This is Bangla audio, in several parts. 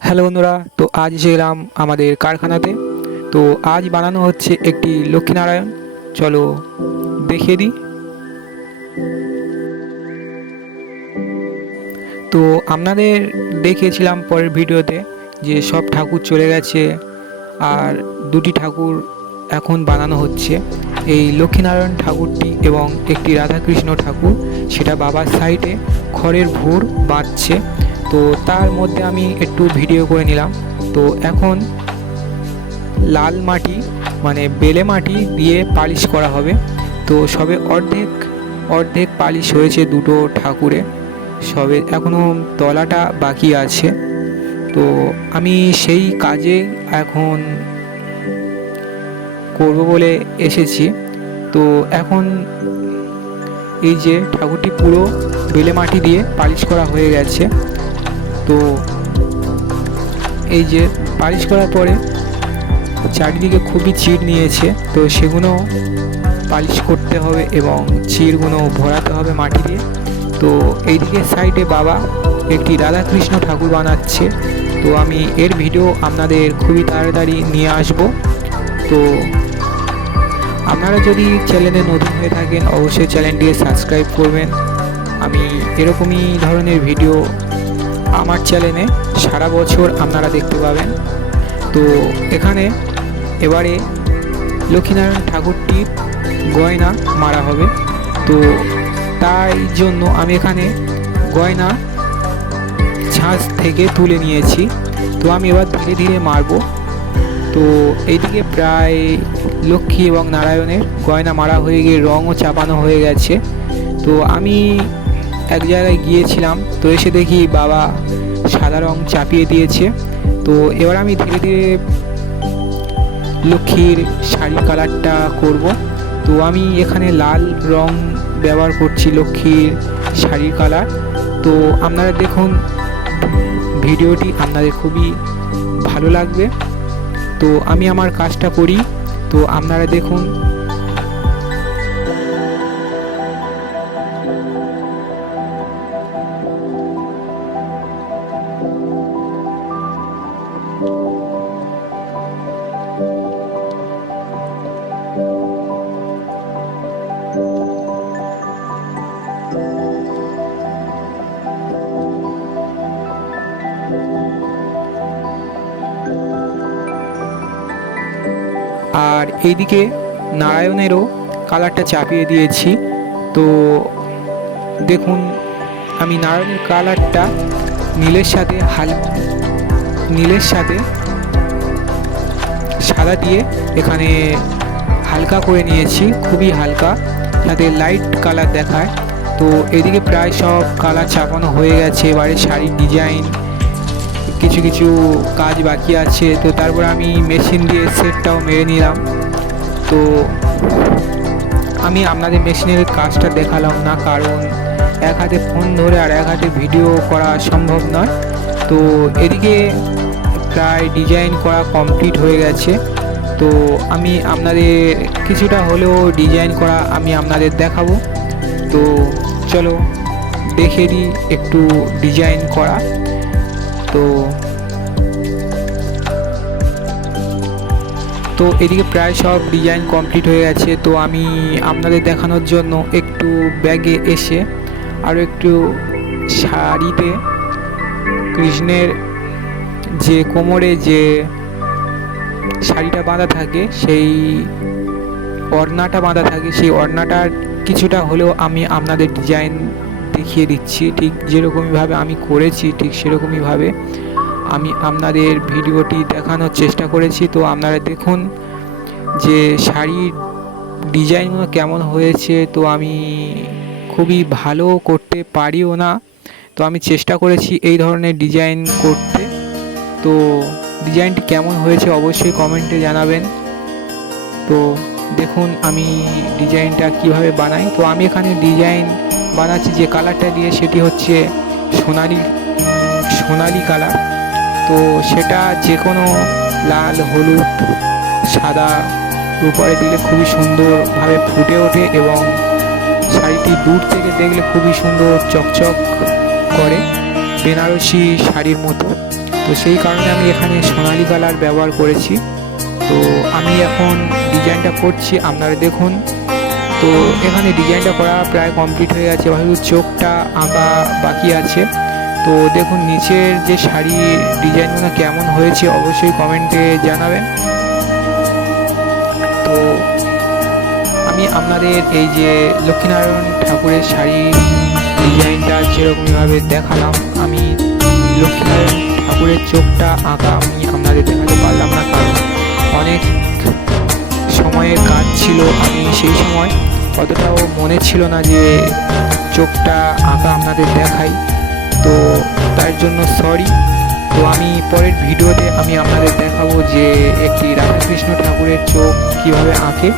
হ্যালো বন্ধুরা, তো আজ এসে গেলাম আমাদের কারখানাতে। তো আজ বানানো হচ্ছে একটি লক্ষ্মীনারায়ণ। চলো দেখিয়ে দিই। তো আপনাদের দেখিয়েছিলাম পরের ভিডিওতে যে সব ঠাকুর চলে গেছে, আর দুটি ঠাকুর এখন বানানো হচ্ছে। এই লক্ষ্মীনারায়ণ ঠাকুরটি এবং একটি রাধাকৃষ্ণ ঠাকুর, সেটা বাবার সাইডে খড়ের ভোর বাঁধছে। তো তার মধ্যে আমি একটু ভিডিও করে নিলাম। তো এখন লাল মাটি মানে বেলে মাটি দিয়ে পালিশ করা হবে। তো সবে অর্ধেক অর্ধেক পালিশ হয়েছে দুটো ঠাকুরে, সবে এখনও তলাটা বাকি আছে। তো আমি সেই কাজে এখন করব বলে এসেছি। তো এখন এই যে ঠাকুরটি পুরো বেলে মাটি দিয়ে পালিশ করা হয়ে গেছে। তো এই যে পালিশ করার পরে চারিদিকে খুবই চিড় নিয়েছে, তো সেগুলো পালিশ করতে হবে এবং চিড়গুলো ভরাতে হবে মাটি দিয়ে। তো এইদিকে সাইডে বাবা একটি রাধাকৃষ্ণ ঠাকুর বানাচ্ছে। তো আমি এর ভিডিও আপনাদের খুবই তাড়াতাড়ি নিয়ে আসব। তো আপনারা যদি চ্যানেলে নতুন হয়ে থাকেন অবশ্যই চ্যানেলটিকে সাবস্ক্রাইব করবেন। আমি এরকমই ধরনের ভিডিও আমার চ্যানেলে সারা বছর আপনারা দেখতে পাবেন। তো এখানে এবারে লক্ষ্মীনারায়ণ ঠাকুরটির গয়না মারা হবে। তো তাই জন্য আমি এখানে গয়না ছাঁচ থেকে তুলে নিয়েছি। তো আমি এবার ধীরে ধীরে মারব। তো এইদিকে প্রায় লক্ষ্মী এবং নারায়ণের গয়না মারা হয়ে গিয়ে রঙও চাপানো হয়ে গেছে। তো আমি এক জায়গায় গিয়েছিলাম, তো এসে দেখি বাবা সাদা রং চাপিয়ে দিয়েছে। তো এবার আমি ধীরে ধীরে লক্ষ্মীর শাড়ির কালারটা করব। তো আমি এখানে লাল রং ব্যবহার করছি লক্ষ্মীর শাড়ির কালার। তো আপনারা দেখুন, ভিডিওটি আপনাদের খুবই ভালো লাগবে। তো আমি আমার কাজটা করি, তো আপনারা দেখুন। আর এইদিকে নারায়ণেরও কালারটা চাপিয়ে দিয়েছি। তো দেখুন, আমি নারায়ণের কালারটা নীলের সাথে সাদা দিয়ে এখানে হালকা করে নিয়েছি, খুবই হালকা, যাতে লাইট কালার দেখায়। তো এদিকে প্রায় সব কালার চাপানো হয়ে গেছে। এবারে শাড়ির ডিজাইন কিছু কিছু কাজ বাকি আছে। তো তারপর আমি মেশিন দিয়ে সেটটাও মেরে নিলাম। তো আমি আপনাদের মেশিনের কাজটা দেখালাম না, কারণ এক হাতে ফোন ধরে আর এক হাতে ভিডিও করা সম্ভব নয়। তো এদিকে প্রায় ডিজাইন করা কমপ্লিট হয়ে গেছে। তো আমি আপনাদের কিছুটা হলেও ডিজাইন করা আমি আপনাদের দেখাবো। তো চলো দেখে দিই একটু ডিজাইন করা। তো এদিকে প্রায় সব ডিজাইন কমপ্লিট হয়ে গেছে। তো আমি আপনাদের দেখানোর জন্য একটু ব্যাগে এসে আরও একটু শাড়িতে কৃষ্ণের যে কোমরে যে শাড়িটা বাঁধা থাকে, সেই ওড়নাটা বাঁধা থাকে, সেই ওড়নাটার কিছুটা হলেও আমি আপনাদের ডিজাইন দেখিয়ে দিচ্ছি। ঠিক যেরকমইভাবে আমি করেছি ঠিক সেরকমইভাবে আমি আপনাদের ভিডিওটি দেখানোর চেষ্টা করেছি। তো আপনারা দেখুন যে শাড়ির ডিজাইনগুলো কেমন হয়েছে। তো আমি খুবই ভালো করতে পারিও না, তো আমি চেষ্টা করেছি এই ধরনের ডিজাইন করতে। তো ডিজাইনটি কেমন হয়েছে অবশ্যই কমেন্টে জানাবেন। তো দেখুন আমি ডিজাইনটা কিভাবে বানাই। তো আমি এখানে ডিজাইন বানাচ্ছি যে কালারটা দিয়ে, সেটি হচ্ছে সোনালি কালার। তো সেটা যে কোনো লাল, হলুদ, সাদা উপরে দিলে খুবই সুন্দরভাবে ফুটে ওঠে এবং শাড়িটি দূর থেকে দেখলে খুবই সুন্দর চকচক করে, বেনারসি শাড়ির মতো। তো তো সেই কারণে আমি এখানে সোনালি কালার ব্যবহার করেছি। তো আমি এখন ডিজাইনটা করছি, আপনারা দেখুন। তো এখানে ডিজাইনটা করা প্রায় কমপ্লিট হয়ে গেছে, শুধু চোখটা আঁকা বাকি আছে। তো দেখুন নিচের যে শাড়ির ডিজাইনগুলো কেমন হয়েছে অবশ্যই কমেন্টে জানাবেন। তো আমি আপনাদের এই যে লক্ষ্মীনারায়ণ ঠাকুরের শাড়ি ডিজাইনটা যেরকমভাবে দেখালাম, আমি লক্ষ্মীনারায়ণ ঠাকুরের চোখটা আঁকা আমি আপনাদের দেখাতে পারলাম না, কারণ অনেক সময়ের কাজ ছিল। আমি সেই সময় অতটাও মনে ছিল না যে চোখটা আঁকা আপনাদের দেখাই, তো তার জন্য সরি। তো আমি পরের ভিডিওতে আমি আপনাদের দেখাবো যে একটি রাধাকৃষ্ণ ঠাকুরের চোখ কিভাবে আঁকে।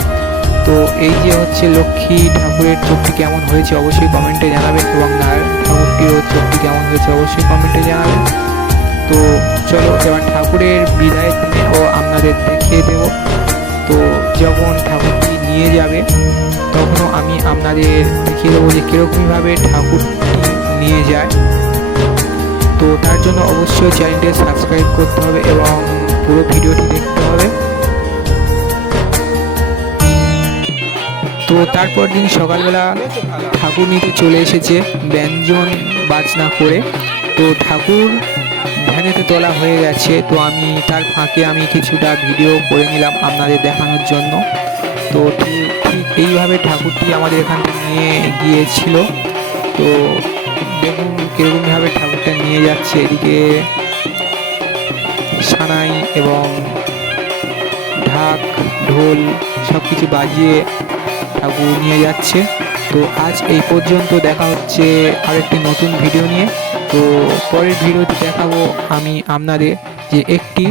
তো এই যে হচ্ছে লক্ষ্মী ঠাকুরের চোখটি কেমন হয়েছে অবশ্যই কমেন্টে জানাবেন, এবং নারায়ণ ঠাকুরটিরও চোখটি কেমন হয়েছে অবশ্যই কমেন্টে জানাবেন। তো চলো এবার ঠাকুরের বিদায়ের দিনেও আপনাদের দেখিয়ে দেব। তো যখন ঠাকুরটি নিয়ে যাবে তখনও আমি আপনাদের দেখিয়ে দেবো যে কীরকমভাবে ঠাকুরটি নিয়ে যায়। তো তার জন্য অবশ্যই চ্যানেলটি সাবস্ক্রাইব করতে হবে এবং পুরো ভিডিওটি দেখতে হবে। তো তারপর দিন সকালবেলা ঠাকুর নিতে চলে এসেছে ব্যঞ্জন বাজনা করে। তো ঠাকুর ভ্যানেতে তোলা হয়ে গেছে। তো আমি তার ফাঁকে আমি কিছুটা ভিডিও করে নিলাম আপনাদের দেখানোর জন্য। তো ঠিক এইভাবে ঠাকুরটি আমাদের এখান থেকে নিয়ে গিয়েছিল। তো দেখুন কীরকমভাবে ঠাকুরটা নিয়ে যাচ্ছে, এদিকে সানাই এবং ঢাক ঢোল সব কিছু বাজিয়ে ঠাকুর নিয়ে যাচ্ছে। তো আজ এই পর্যন্ত, দেখা হচ্ছে আরেকটি নতুন ভিডিও নিয়ে। তো পরের ভিডিওতে দেখাবো আমি আপনাদের যে একটি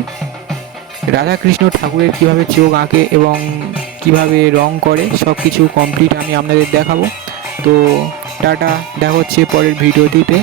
রাধাকৃষ্ণ ঠাকুরের কিভাবে চোখ আঁকে এবং কিভাবে রং করে, সব কিছু কমপ্লিট আমি আপনাদের দেখাবো। তো টাটা, দেখা হচ্ছে পরের ভিডিওটিতে।